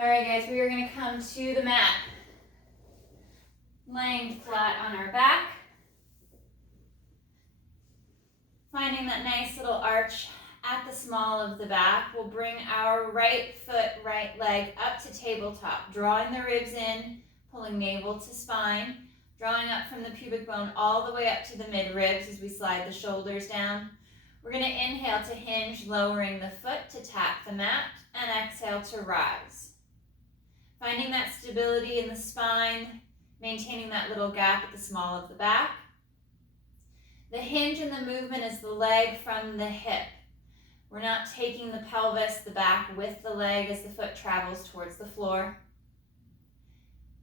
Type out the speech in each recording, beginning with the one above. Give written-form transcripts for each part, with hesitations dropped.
All right, guys, we are going to come to the mat. Laying flat on our back. Finding that nice little arch at the small of the back. We'll bring our right foot, right leg up to tabletop, drawing the ribs in, pulling navel to spine, drawing up from the pubic bone all the way up to the mid-ribs as we slide the shoulders down. We're going to inhale to hinge, lowering the foot to tap the mat, and exhale to rise. Finding that stability in the spine, maintaining that little gap at the small of the back. The hinge in the movement is the leg from the hip. We're not taking the pelvis, the back, with the leg as the foot travels towards the floor.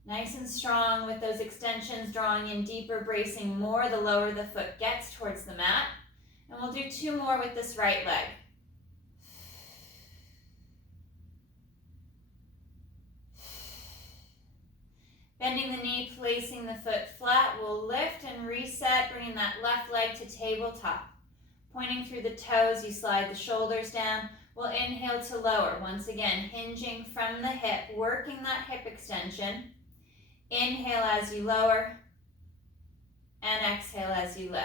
Nice and strong with those extensions, drawing in deeper, bracing more the lower the foot gets towards the mat. And we'll do 2 more with this right leg. Bending the knee, placing the foot flat, we'll lift and reset, bringing that left leg to tabletop. Pointing through the toes, you slide the shoulders down. We'll inhale to lower. Once again, hinging from the hip, working that hip extension. Inhale as you lower, and exhale as you lift.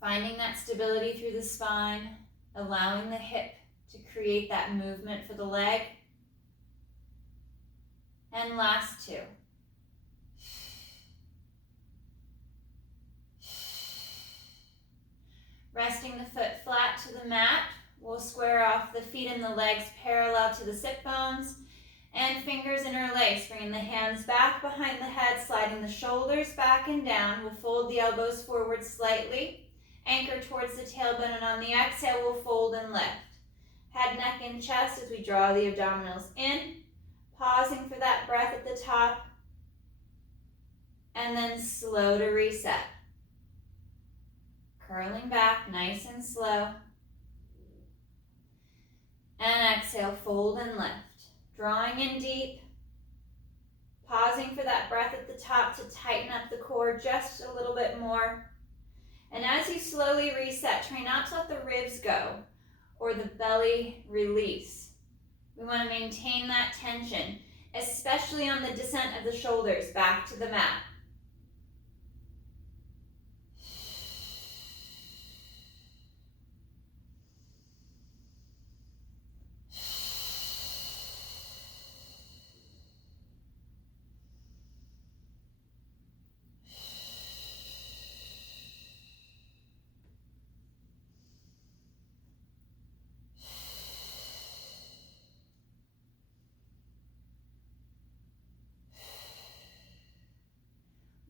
Finding that stability through the spine, allowing the hip to create that movement for the leg. And last 2. Resting the foot flat to the mat, we'll square off the feet and the legs parallel to the sit bones, and fingers interlace, bringing the hands back behind the head, sliding the shoulders back and down. We'll fold the elbows forward slightly. Anchor towards the tailbone, and on the exhale, we'll fold and lift. Head, neck, and chest as we draw the abdominals in, pausing for that breath at the top, and then slow to reset. Curling back, nice and slow. And exhale, fold and lift. Drawing in deep, pausing for that breath at the top to tighten up the core just a little bit more. And as you slowly reset, try not to let the ribs go or the belly release. We want to maintain that tension, especially on the descent of the shoulders back to the mat.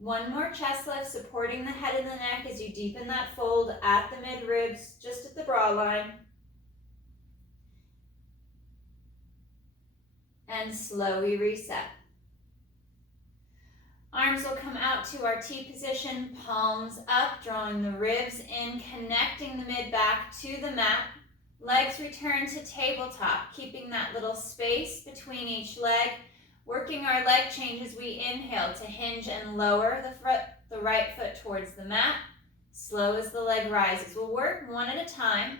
One more chest lift, supporting the head and the neck as you deepen that fold at the mid-ribs, just at the bra line. And slowly reset. Arms will come out to our T position, palms up, drawing the ribs in, connecting the mid-back to the mat. Legs return to tabletop, keeping that little space between each leg. Working our leg change as we inhale to hinge and lower the right foot towards the mat. Slow as the leg rises. We'll work one at a time.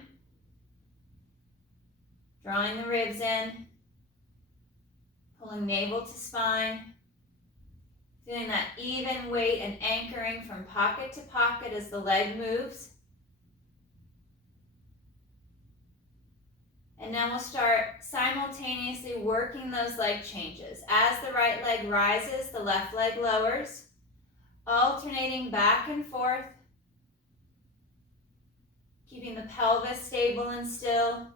Drawing the ribs in. Pulling navel to spine. Feeling that even weight and anchoring from pocket to pocket as the leg moves. And now we'll start simultaneously working those leg changes. As the right leg rises, the left leg lowers, alternating back and forth, keeping the pelvis stable and still.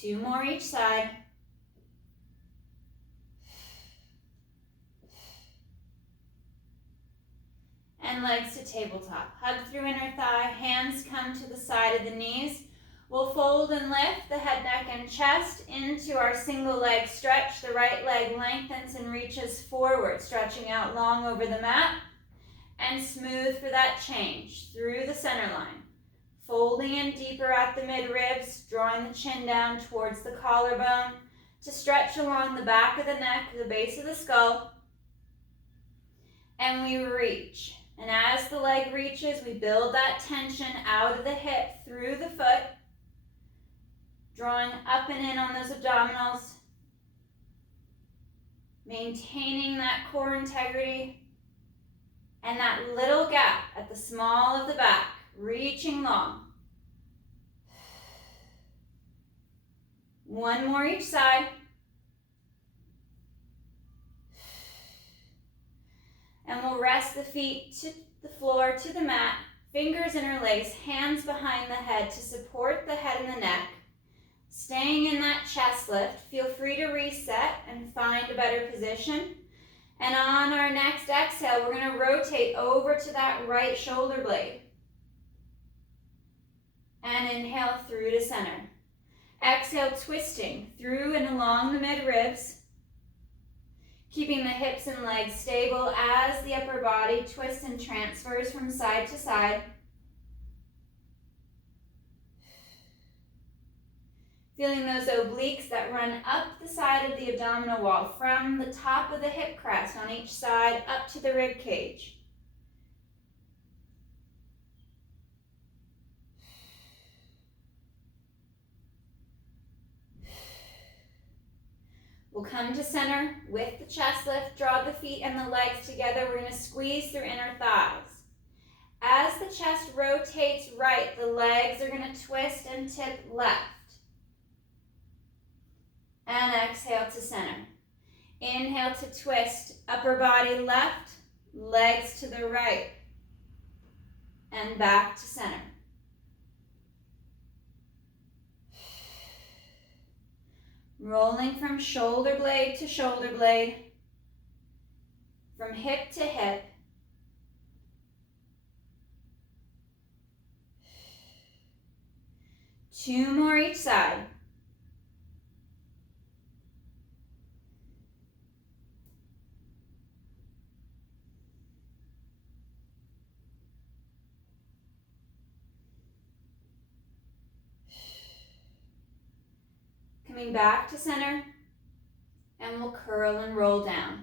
Two more each side. And legs to tabletop. Hug through inner thigh, hands come to the side of the knees. We'll fold and lift the head, neck, and chest into our single leg stretch. The right leg lengthens and reaches forward, stretching out long over the mat. and smooth for that change through the center line. Folding in deeper at the mid-ribs, drawing the chin down towards the collarbone to stretch along the back of the neck, the base of the skull. And we reach. And as the leg reaches, we build that tension out of the hip through the foot, drawing up and in on those abdominals, maintaining that core integrity, and that little gap at the small of the back, reaching long. One more each side. And we'll rest the feet to the floor, to the mat, fingers interlace, hands behind the head to support the head and the neck. Staying in that chest lift, feel free to reset and find a better position. And on our next exhale, we're going to rotate over to that right shoulder blade. And inhale through to center. Exhale, twisting through and along the mid-ribs. Keeping the hips and legs stable as the upper body twists and transfers from side to side. Feeling those obliques that run up the side of the abdominal wall from the top of the hip crest on each side up to the rib cage. We'll come to center with the chest lift, draw the feet and the legs together. We're going to squeeze through inner thighs. As the chest rotates right, the legs are going to twist and tip left. And exhale to center. Inhale to twist, upper body left, legs to the right. And back to center. Rolling from shoulder blade to shoulder blade, from hip to hip. Two more each side. Coming back to center, and we'll curl and roll down.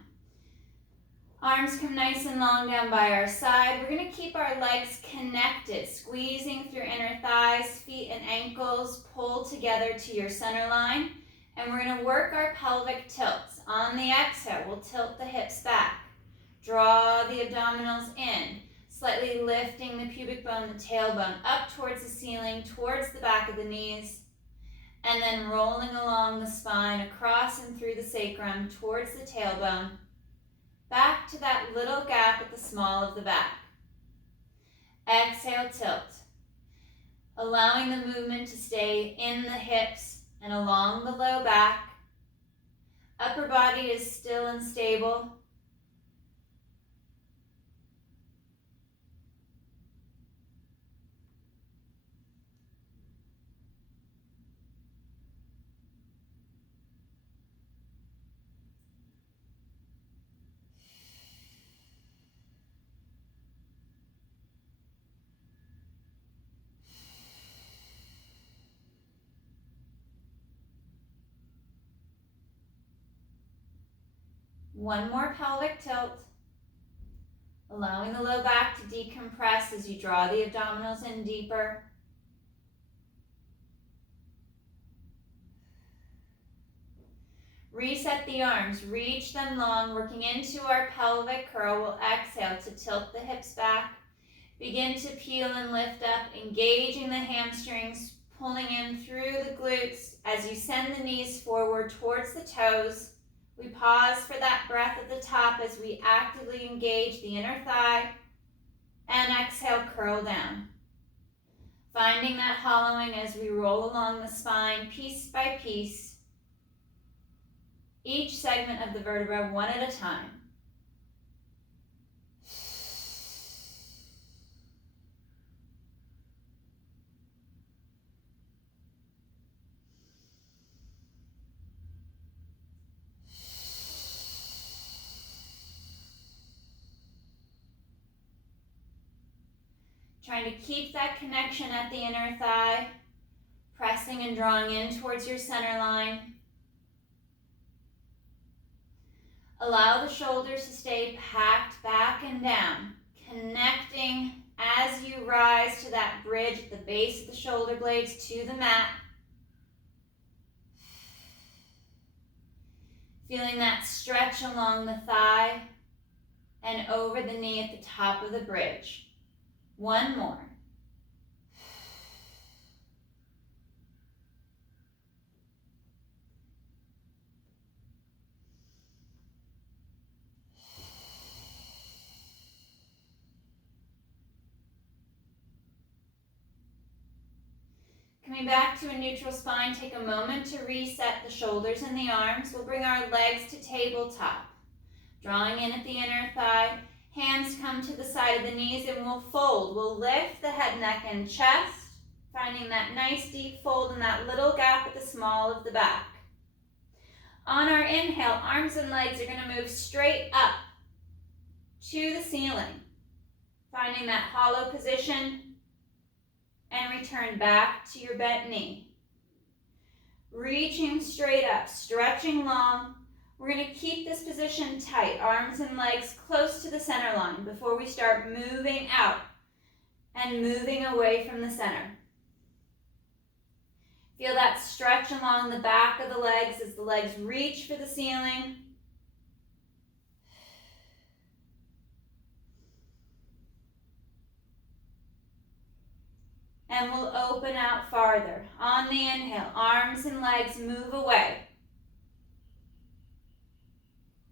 Arms come nice and long down by our side. We're going to keep our legs connected, squeezing through inner thighs, feet and ankles, pull together to your center line. And we're going to work our pelvic tilts. On the exhale, we'll tilt the hips back. Draw the abdominals in, slightly lifting the pubic bone, the tailbone, up towards the ceiling, towards the back of the knees. And then rolling along the spine, across and through the sacrum, towards the tailbone, back to that little gap at the small of the back. Exhale, tilt. Allowing the movement to stay in the hips and along the low back. Upper body is still and stable. One more pelvic tilt, allowing the low back to decompress as you draw the abdominals in deeper. Reset the arms, reach them long, working into our pelvic curl. We'll exhale to tilt the hips back. Begin to peel and lift up, engaging the hamstrings, pulling in through the glutes as you send the knees forward towards the toes. We pause for that breath at the top as we actively engage the inner thigh, and exhale, curl down. Finding that hollowing as we roll along the spine piece by piece, each segment of the vertebra one at a time. Trying to keep that connection at the inner thigh, pressing and drawing in towards your center line. Allow the shoulders to stay packed back and down, connecting as you rise to that bridge at the base of the shoulder blades to the mat. Feeling that stretch along the thigh and over the knee at the top of the bridge. One more. Coming back to a neutral spine, take a moment to reset the shoulders and the arms. We'll bring our legs to tabletop. Drawing in at the inner thigh, hands come to the side of the knees and we'll fold. We'll lift the head, neck, and chest, finding that nice deep fold in that little gap at the small of the back. On our inhale, arms and legs are going to move straight up to the ceiling, finding that hollow position, and return back to your bent knee. Reaching straight up, stretching long. We're going to keep this position tight, arms and legs close to the center line before we start moving out and moving away from the center. Feel that stretch along the back of the legs as the legs reach for the ceiling. And we'll open out farther. On the inhale, arms and legs move away.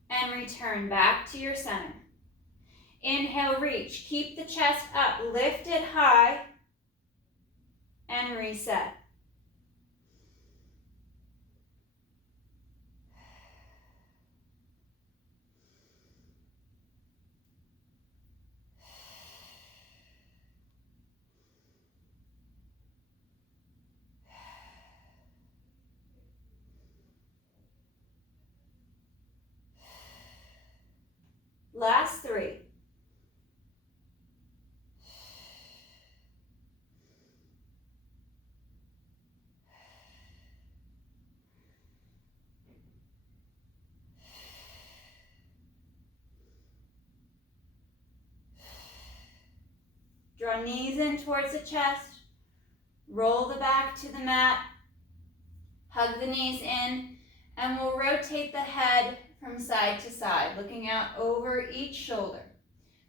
And return back to your center. Inhale, reach. Keep the chest up, lift it high, and reset. Last three. Draw knees in towards the chest. Roll the back to the mat. Hug the knees in, and we'll rotate the head from side to side, looking out over each shoulder.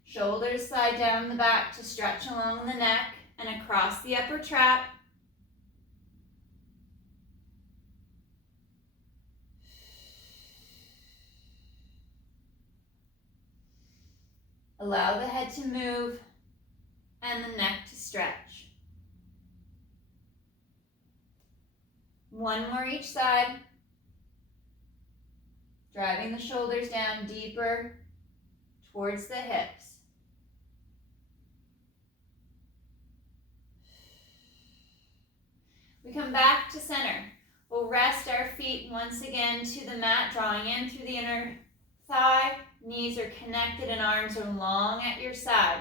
Shoulders slide down the back to stretch along the neck and across the upper trap. Allow the head to move and the neck to stretch. One more each side. Driving the shoulders down deeper towards the hips. We come back to center. We'll rest our feet once again to the mat, drawing in through the inner thigh. Knees are connected and arms are long at your side.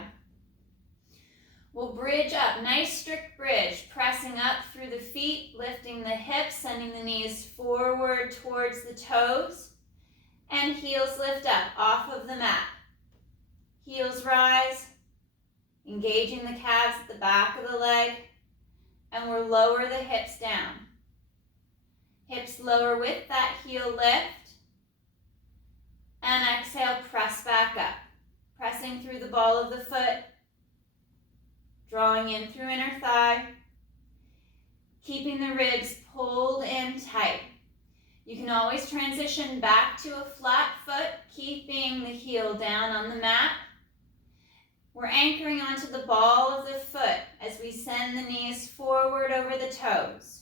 We'll bridge up, nice strict bridge, pressing up through the feet, lifting the hips, sending the knees forward towards the toes. And heels lift up off of the mat. Heels rise, engaging the calves at the back of the leg, and we'll lower the hips down. Hips lower with that heel lift, and exhale, press back up. Pressing through the ball of the foot, drawing in through inner thigh, keeping the ribs pulled in tight. You can always transition back to a flat foot, keeping the heel down on the mat. We're anchoring onto the ball of the foot as we send the knees forward over the toes.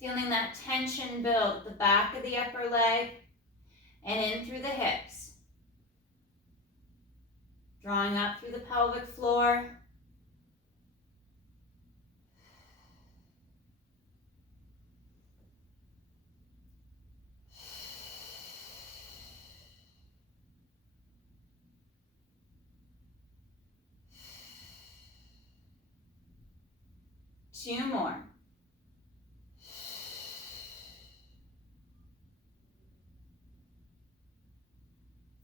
Feeling that tension build at the back of the upper leg and in through the hips. Drawing up through the pelvic floor. 2 more.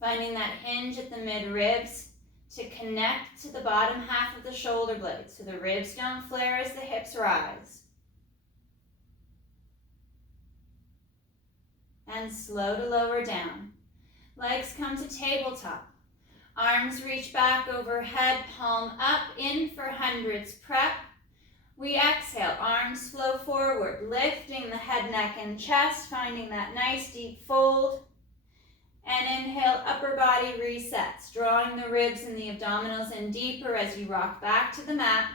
Finding that hinge at the mid-ribs to connect to the bottom half of the shoulder blades so the ribs don't flare as the hips rise. And slow to lower down. Legs come to tabletop. Arms reach back overhead, palm up, in for hundreds. Prep. We exhale, arms flow forward, lifting the head, neck, and chest, finding that nice deep fold. And inhale, upper body resets, drawing the ribs and the abdominals in deeper as you rock back to the mat.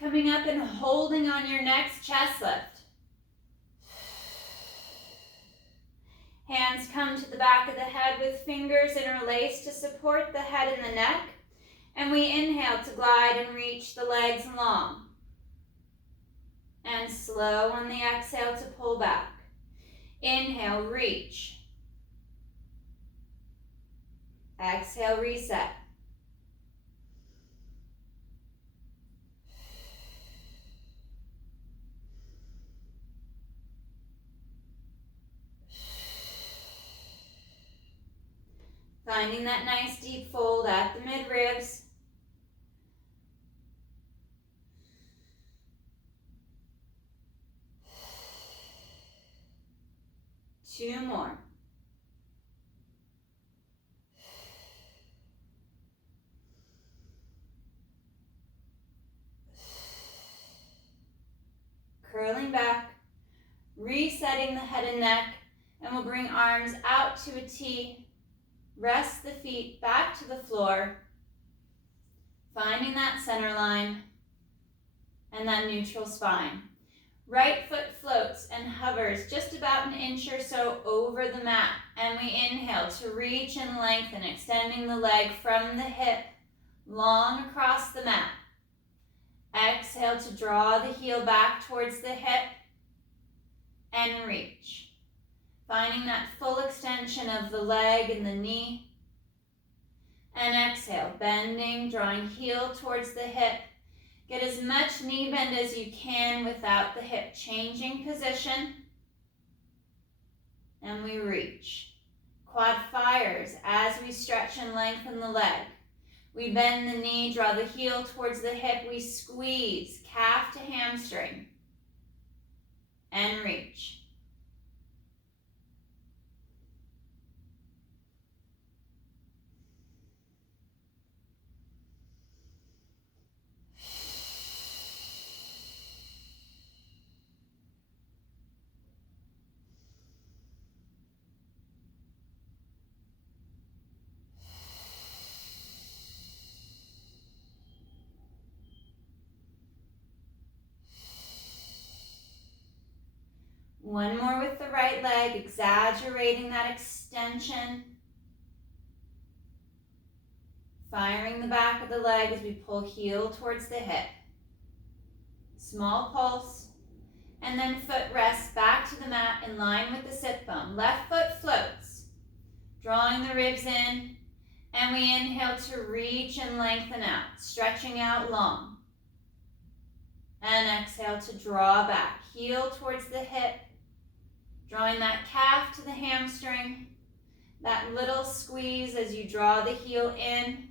Coming up and holding on your next chest lift. Hands come to the back of the head with fingers interlaced to support the head and the neck. And we inhale to glide and reach the legs long. And slow on the exhale to pull back. Inhale, reach. Exhale, reset. Finding that nice deep fold at the mid-ribs. Two more. Curling back, resetting the head and neck, and we'll bring arms out to a T. Rest the feet back to the floor, finding that center line and that neutral spine. Right foot floats and hovers just about an inch or so over the mat. And we inhale to reach and lengthen, extending the leg from the hip long across the mat. Exhale to draw the heel back towards the hip and reach. Finding that full extension of the leg and the knee. And exhale, bending, drawing heel towards the hip. Get as much knee bend as you can without the hip changing position. And we reach. Quad fires as we stretch and lengthen the leg. We bend the knee, draw the heel towards the hip. We squeeze, calf to hamstring. And reach. One more with the right leg, exaggerating that extension. Firing the back of the leg as we pull heel towards the hip. Small pulse, and then foot rests back to the mat in line with the sit bone. Left foot floats, drawing the ribs in, and we inhale to reach and lengthen out, stretching out long. And exhale to draw back, heel towards the hip, drawing that calf to the hamstring, that little squeeze as you draw the heel in.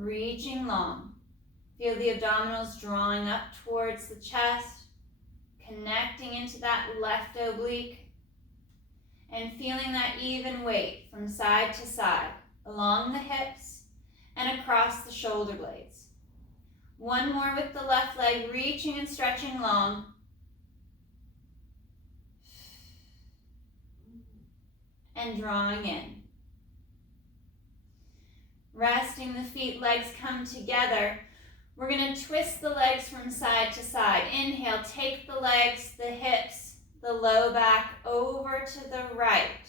reaching long. Feel the abdominals drawing up towards the chest, connecting into that left oblique, and feeling that even weight from side to side, along the hips and across the shoulder blades. One more with the left leg, reaching and stretching long. And drawing in. Resting the feet, legs come together. We're going to twist the legs from side to side. Inhale, take the legs, the hips, the low back over to the right.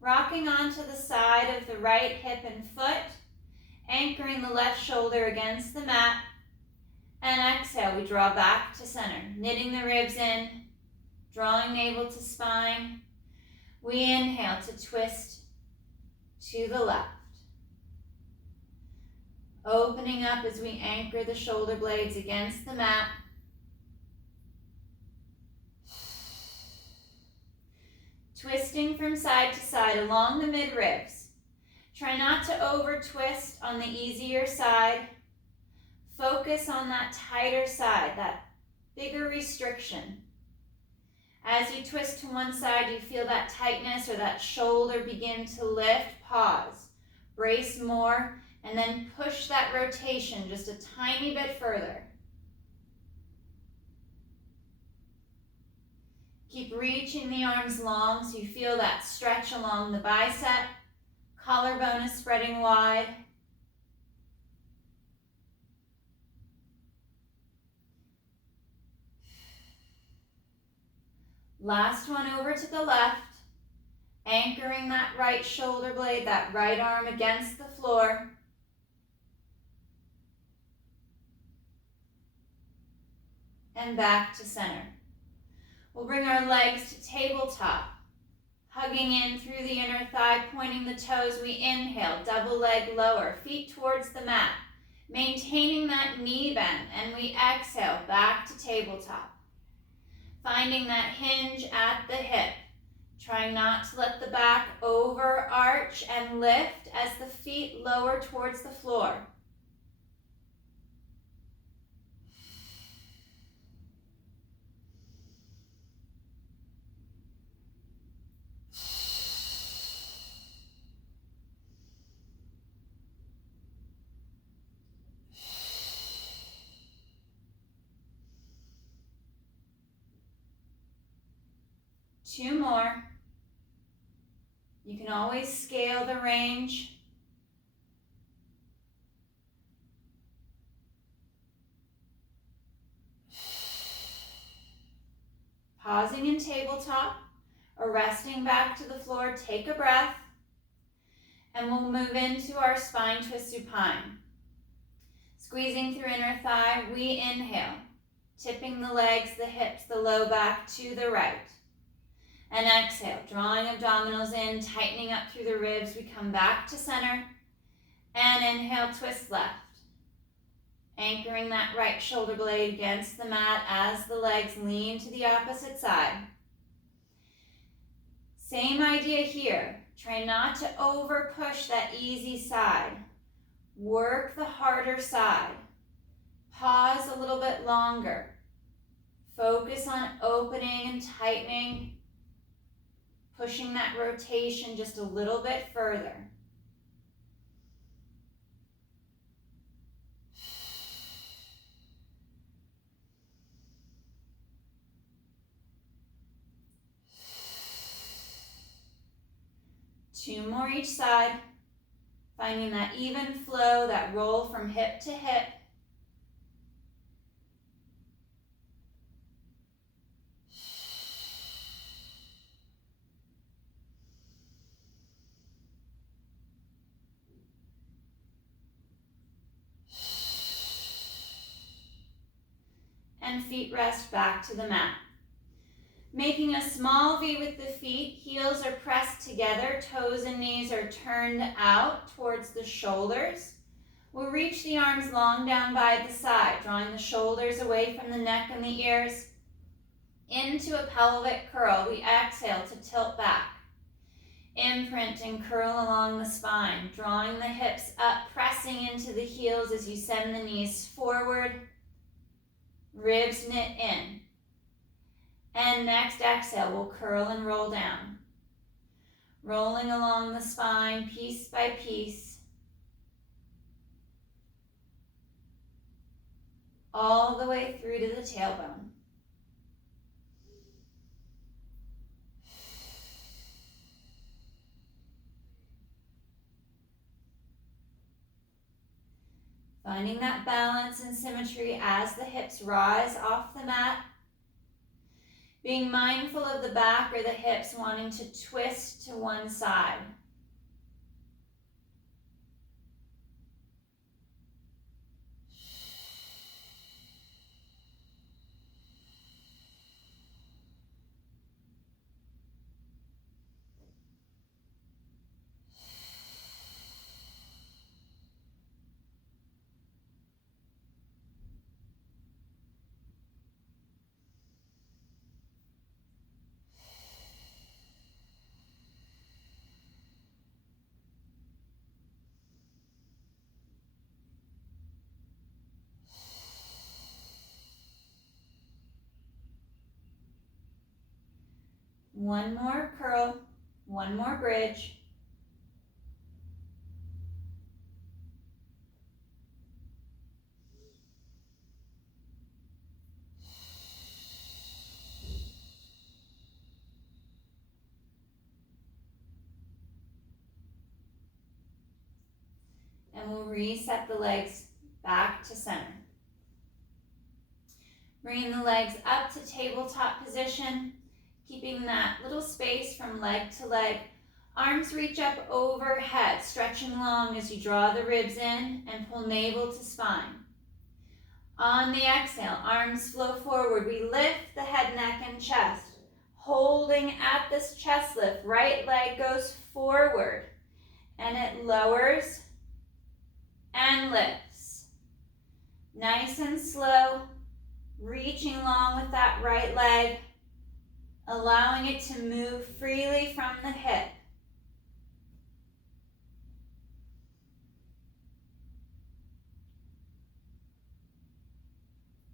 Rocking onto the side of the right hip and foot, anchoring the left shoulder against the mat. And exhale, we draw back to center, knitting the ribs in, drawing navel to spine. We inhale to twist to the left. Opening up as we anchor the shoulder blades against the mat. Twisting from side to side along the mid-ribs. Try not to over-twist on the easier side. Focus on that tighter side, that bigger restriction. As you twist to one side, you feel that tightness or that shoulder begin to lift. Pause. Brace more, and then push that rotation just a tiny bit further. Keep reaching the arms long so you feel that stretch along the bicep. Collarbone is spreading wide. Last one over to the left, anchoring that right shoulder blade, that right arm against the floor. And back to center. We'll bring our legs to tabletop, hugging in through the inner thigh, pointing the toes. We inhale, double leg lower, feet towards the mat, maintaining that knee bend, and we exhale back to tabletop. Finding that hinge at the hip. Trying not to let the back overarch and lift as the feet lower towards the floor. Two more. You can always scale the range. Pausing in tabletop or resting back to the floor, take a breath, and we'll move into our spine twist supine. Squeezing through inner thigh, we inhale, tipping the legs, the hips, the low back to the right. And exhale, drawing abdominals in, tightening up through the ribs. We come back to center. And inhale, twist left. Anchoring that right shoulder blade against the mat as the legs lean to the opposite side. Same idea here. Try not to over push that easy side. Work the harder side. Pause a little bit longer. Focus on opening and tightening. Pushing that rotation just a little bit further. Two more each side. Finding that even flow, that roll from hip to hip. And feet rest back to the mat. Making a small V with the feet, heels are pressed together, toes and knees are turned out towards the shoulders. We'll reach the arms long down by the side, drawing the shoulders away from the neck and the ears. Into a pelvic curl, we exhale to tilt back. Imprint and curl along the spine, drawing the hips up, pressing into the heels as you send the knees forward, ribs knit in. And next exhale, we'll curl and roll down. Rolling along the spine, piece by piece, all the way through to the tailbone. Finding that balance and symmetry as the hips rise off the mat. Being mindful of the back or the hips wanting to twist to one side. One more curl, one more bridge. And we'll reset the legs back to center. Bringing the legs up to tabletop position, keeping that little space from leg to leg. Arms reach up overhead, stretching long as you draw the ribs in and pull navel to spine. On the exhale, arms flow forward. We lift the head, neck, and chest. Holding at this chest lift, right leg goes forward and it lowers and lifts. Nice and slow, reaching long with that right leg, allowing it to move freely from the hip.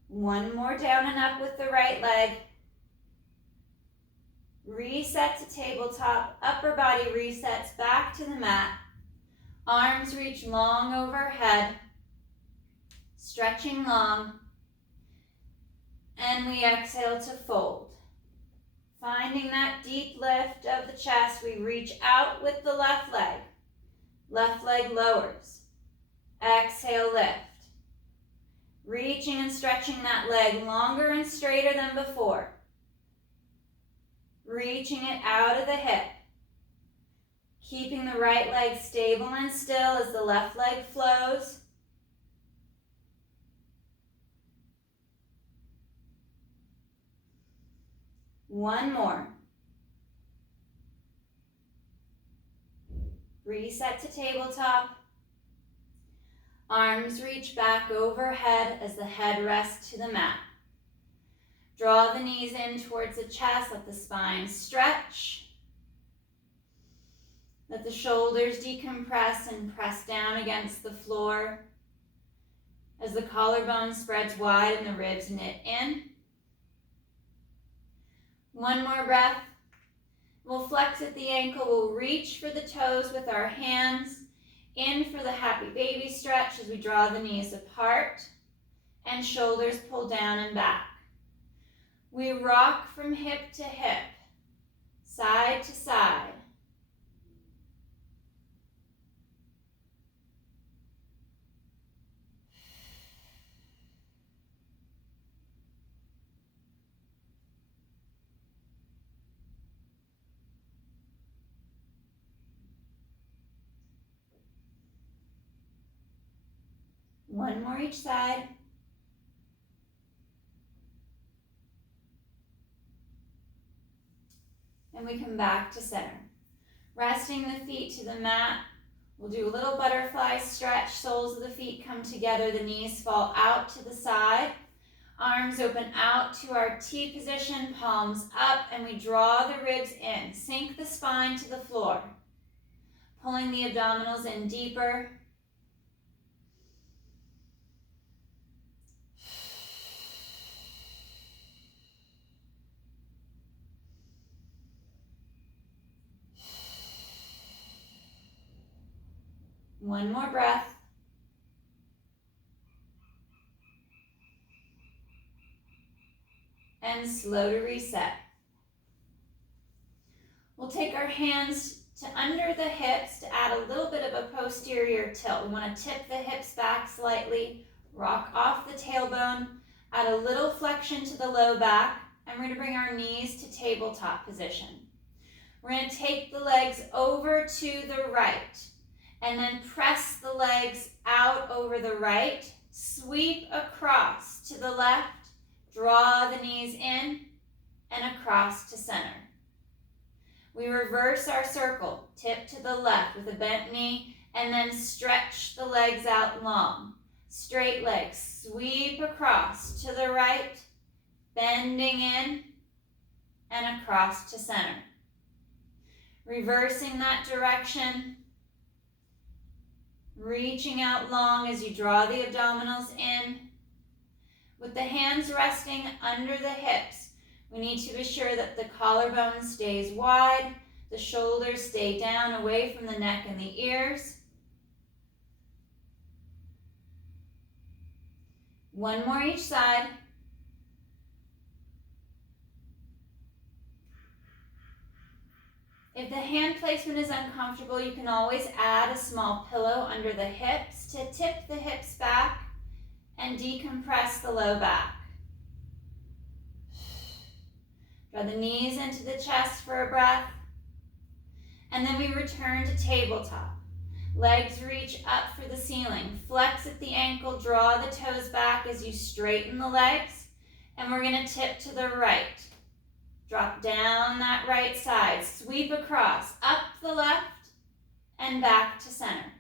One more down and up with the right leg. Reset to tabletop, upper body resets back to the mat. Arms reach long overhead, stretching long. And we exhale to fold. Finding that deep lift of the chest, we reach out with the left leg. Left leg lowers. Exhale, lift. Reaching and stretching that leg longer and straighter than before. Reaching it out of the hip. Keeping the right leg stable and still as the left leg flows. One more. Reset to tabletop. Arms reach back overhead as the head rests to the mat. Draw the knees in towards the chest, let the spine stretch. Let the shoulders decompress and press down against the floor as the collarbone spreads wide and the ribs knit in. One more breath. We'll flex at the ankle. We'll reach for the toes with our hands. In for the happy baby stretch as we draw the knees apart and shoulders pull down and back. We rock from hip to hip, side to side. One more each side. And we come back to center. Resting the feet to the mat. We'll do a little butterfly stretch. Soles of the feet come together. The knees fall out to the side. Arms open out to our T position, palms up, and we draw the ribs in. Sink the spine to the floor. Pulling the abdominals in deeper. One more breath. And slow to reset. We'll take our hands to under the hips to add a little bit of a posterior tilt. We want to tip the hips back slightly, rock off the tailbone, add a little flexion to the low back, and we're going to bring our knees to tabletop position. We're going to take the legs over to the right, and then press the legs out over the right, sweep across to the left, draw the knees in, and across to center. We reverse our circle, tip to the left with a bent knee, and then stretch the legs out long. Straight legs, sweep across to the right, bending in, and across to center. Reversing that direction, reaching out long as you draw the abdominals in. With the hands resting under the hips, we need to be sure that the collarbone stays wide, the shoulders stay down away from the neck and the ears. One more each side. If the hand placement is uncomfortable, you can always add a small pillow under the hips to tip the hips back and decompress the low back. Draw the knees into the chest for a breath. And then we return to tabletop. Legs reach up for the ceiling. Flex at the ankle, draw the toes back as you straighten the legs. And we're going to tip to the right. Drop down that right side. Sweep across, up the left, and back to center.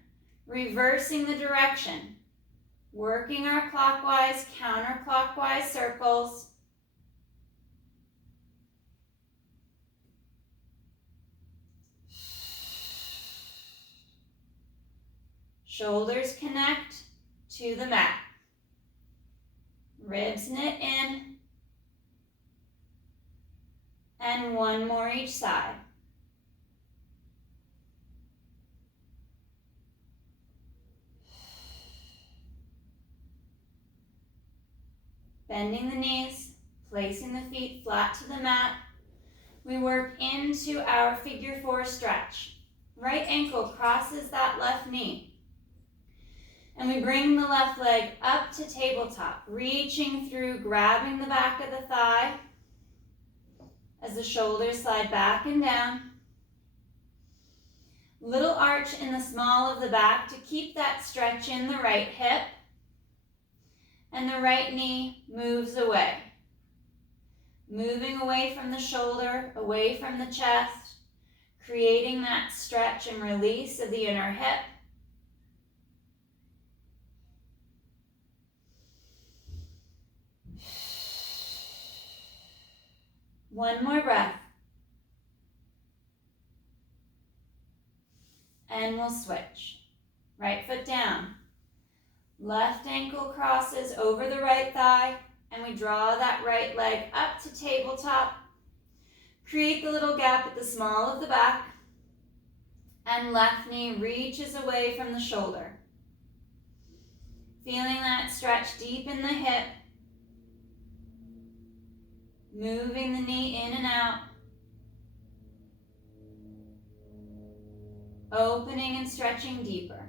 Reversing the direction. Working our clockwise, counterclockwise circles. Shoulders connect to the mat. Ribs knit in. And one more each side. Bending the knees, placing the feet flat to the mat. We work into our figure 4 stretch. Right ankle crosses that left knee. And we bring the left leg up to tabletop, reaching through, grabbing the back of the thigh as the shoulders slide back and down. Little arch in the small of the back to keep that stretch in the right hip. And the right knee moves away. Moving away from the shoulder, away from the chest, creating that stretch and release of the inner hip. One more breath. And we'll switch. Right foot down. Left ankle crosses over the right thigh, and we draw that right leg up to tabletop. Create the little gap at the small of the back, and left knee reaches away from the shoulder. Feeling that stretch deep in the hip. Moving the knee in and out. Opening and stretching deeper.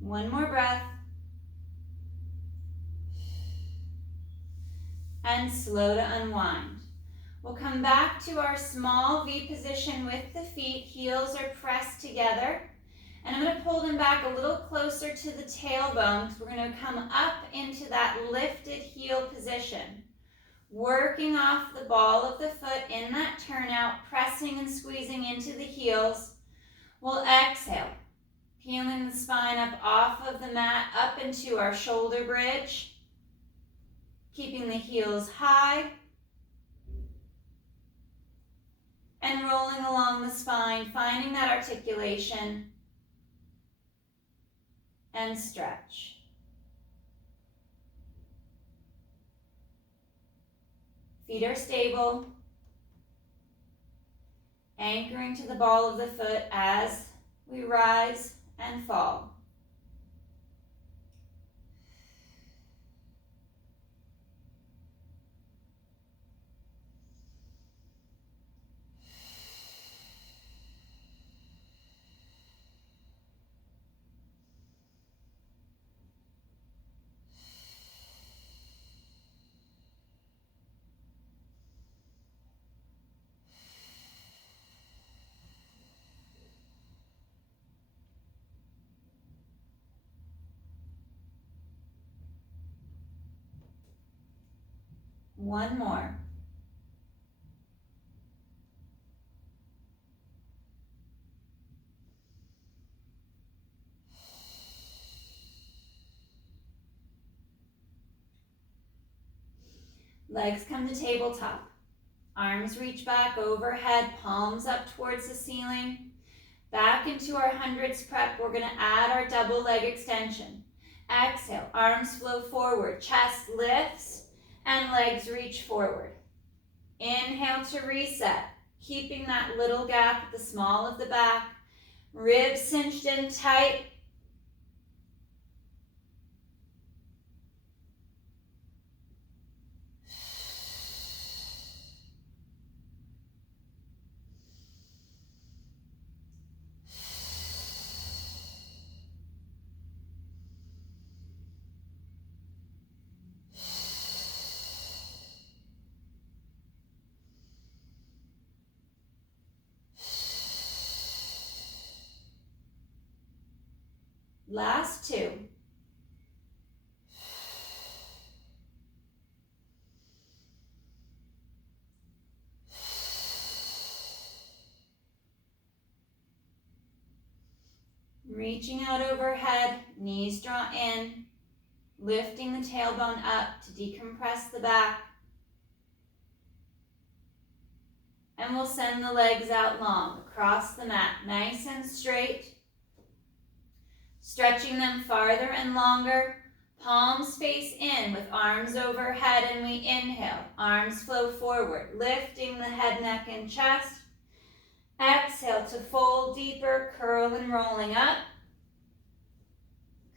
One more breath. And slow to unwind. We'll come back to our small V position with the feet. Heels are pressed together. And I'm going to pull them back a little closer to the tailbone because we're going to come up into that lifted heel position. working off the ball of the foot in that turnout, pressing and squeezing into the heels. We'll exhale, peeling the spine up off of the mat, up into our shoulder bridge, keeping the heels high, and rolling along the spine, finding that articulation, and stretch. Feet are stable, anchoring to the ball of the foot as we rise and fall. One more. Legs come to tabletop. Arms reach back overhead, palms up towards the ceiling. Back into our hundreds prep, we're going to add our double leg extension. Exhale, arms flow forward, chest lifts, and legs reach forward. Inhale to reset, keeping that little gap at the small of the back. Ribs cinched in tight. Last two. Reaching out overhead, knees draw in, lifting the tailbone up to decompress the back. And we'll send the legs out long across the mat, nice and straight. Stretching them farther and longer. Palms face in with arms overhead, and we inhale. Arms flow forward, lifting the head, neck, and chest. Exhale to fold deeper, curl and rolling up.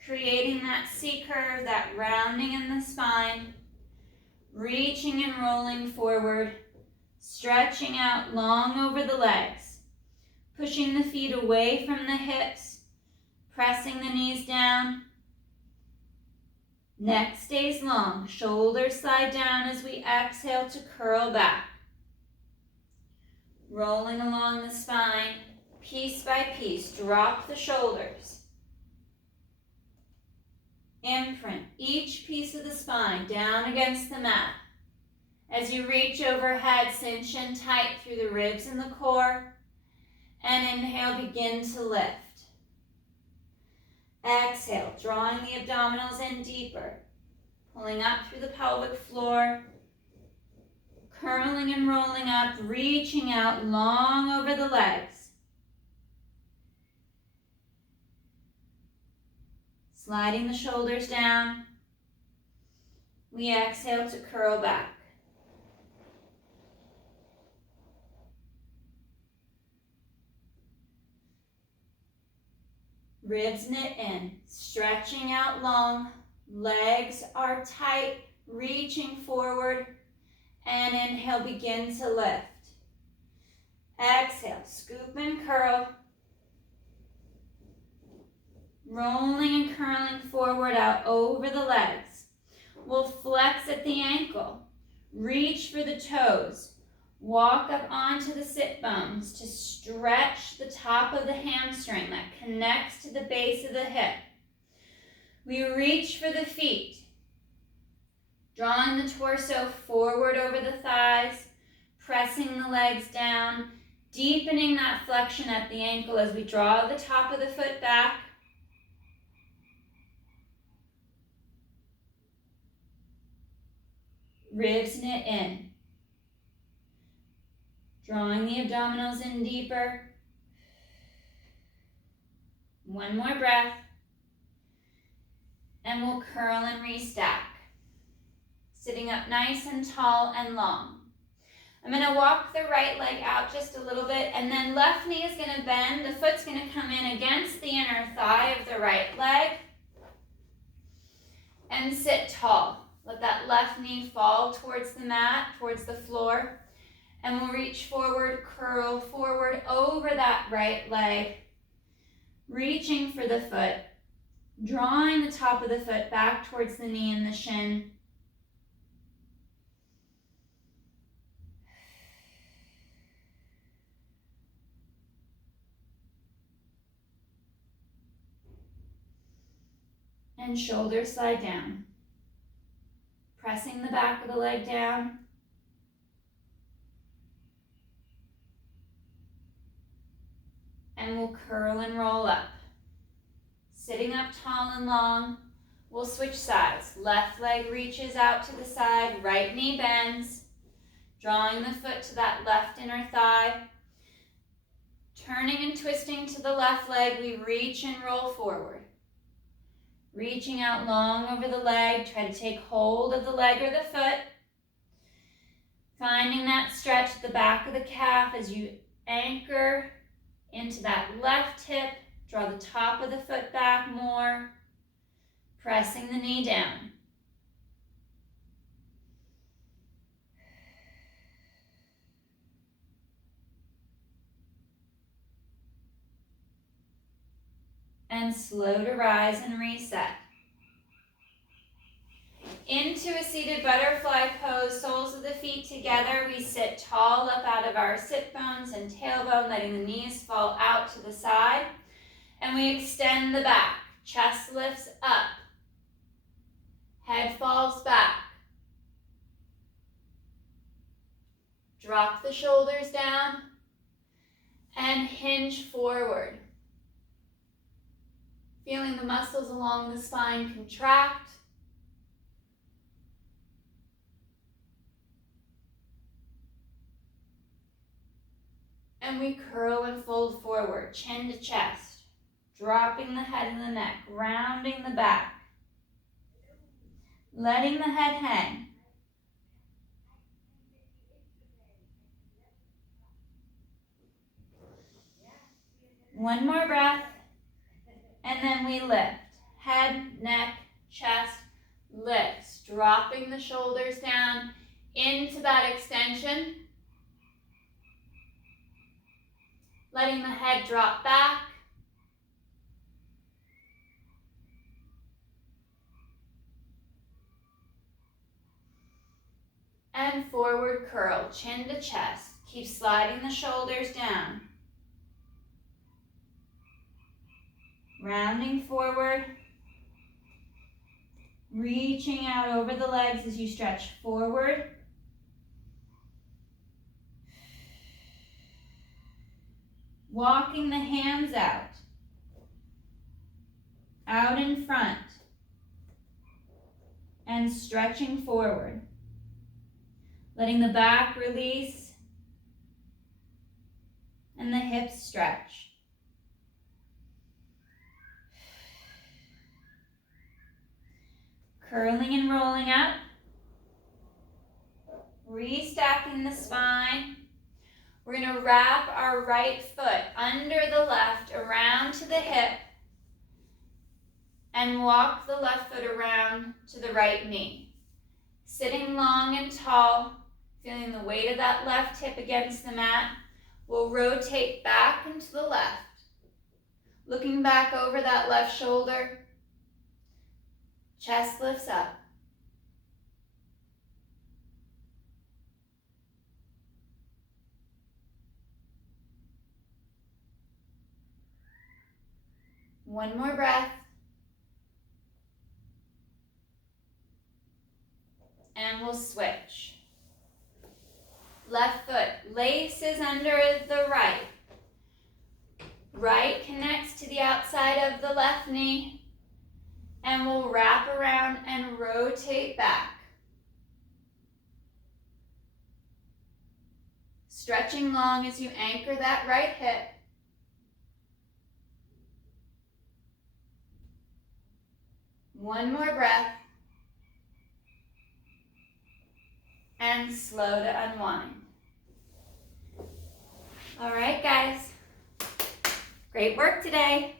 Creating that C curve, that rounding in the spine. Reaching and rolling forward. Stretching out long over the legs. Pushing the feet away from the hips. Pressing the knees down. Neck stays long. Shoulders slide down as we exhale to curl back. Rolling along the spine, piece by piece. Drop the shoulders. Imprint each piece of the spine down against the mat. As you reach overhead, cinch in tight through the ribs and the core. And inhale, begin to lift. Exhale, drawing the abdominals in deeper, pulling up through the pelvic floor, curling and rolling up, reaching out long over the legs. Sliding the shoulders down, we exhale to curl back. Ribs knit in, stretching out long, legs are tight, reaching forward, and inhale, begin to lift. Exhale, scoop and curl, rolling and curling forward out over the legs. We'll flex at the ankle, reach for the toes, walk up onto the sit bones to stretch the top of the hamstring that connects to the base of the hip. We reach for the feet, Drawing the torso forward over the thighs, pressing the legs down, deepening that flexion at the ankle as we draw the top of the foot back. Ribs knit in. Drawing the abdominals in deeper. One more breath. And we'll curl and restack. Sitting up nice and tall and long. I'm going to walk the right leg out just a little bit, and then left knee is going to bend. The foot's going to come in against the inner thigh of the right leg. And sit tall. Let that left knee fall towards the mat, towards the floor. And we'll reach forward, curl forward over that right leg. Reaching for the foot. Drawing the top of the foot back towards the knee and the shin. And shoulders slide down. Pressing the back of the leg down. And we'll curl and roll up. Sitting up tall and long, we'll switch sides. Left leg reaches out to the side, right knee bends. Drawing the foot to that left inner thigh. Turning and twisting to the left leg, we reach and roll forward. Reaching out long over the leg, try to take hold of the leg or the foot. Finding that stretch at the back of the calf as you anchor into that left hip. Draw the top of the foot back more. Pressing the knee down. And slow to rise and reset. Into a seated butterfly pose, soles of the feet together. We sit tall up out of our sit bones and tailbone, letting the knees fall out to the side. And we extend the back. Chest lifts up. Head falls back. Drop the shoulders down and hinge forward. Feeling the muscles along the spine contract. And we curl and fold forward, chin to chest. Dropping the head and the neck, rounding the back. Letting the head hang. One more breath. And then we lift. Head, neck, chest, lifts. Dropping the shoulders down into that extension. Letting the head drop back. And forward curl, chin to chest. Keep sliding the shoulders down. Rounding forward. Reaching out over the legs as you stretch forward. Walking the hands out. Out in front. And stretching forward. Letting the back release and the hips stretch. Curling and rolling up. Restacking the spine. We're going to wrap our right foot under the left around to the hip and walk the left foot around to the right knee. Sitting long and tall. Feeling the weight of that left hip against the mat. We'll rotate back and to the left. Looking back over that left shoulder. Chest lifts up. One more breath. and we'll switch. Left foot laces under the right. Right connects to the outside of the left knee, and we'll wrap around and rotate back. Stretching long as you anchor that right hip. One more breath. And slow to unwind. All right, guys. Great work today.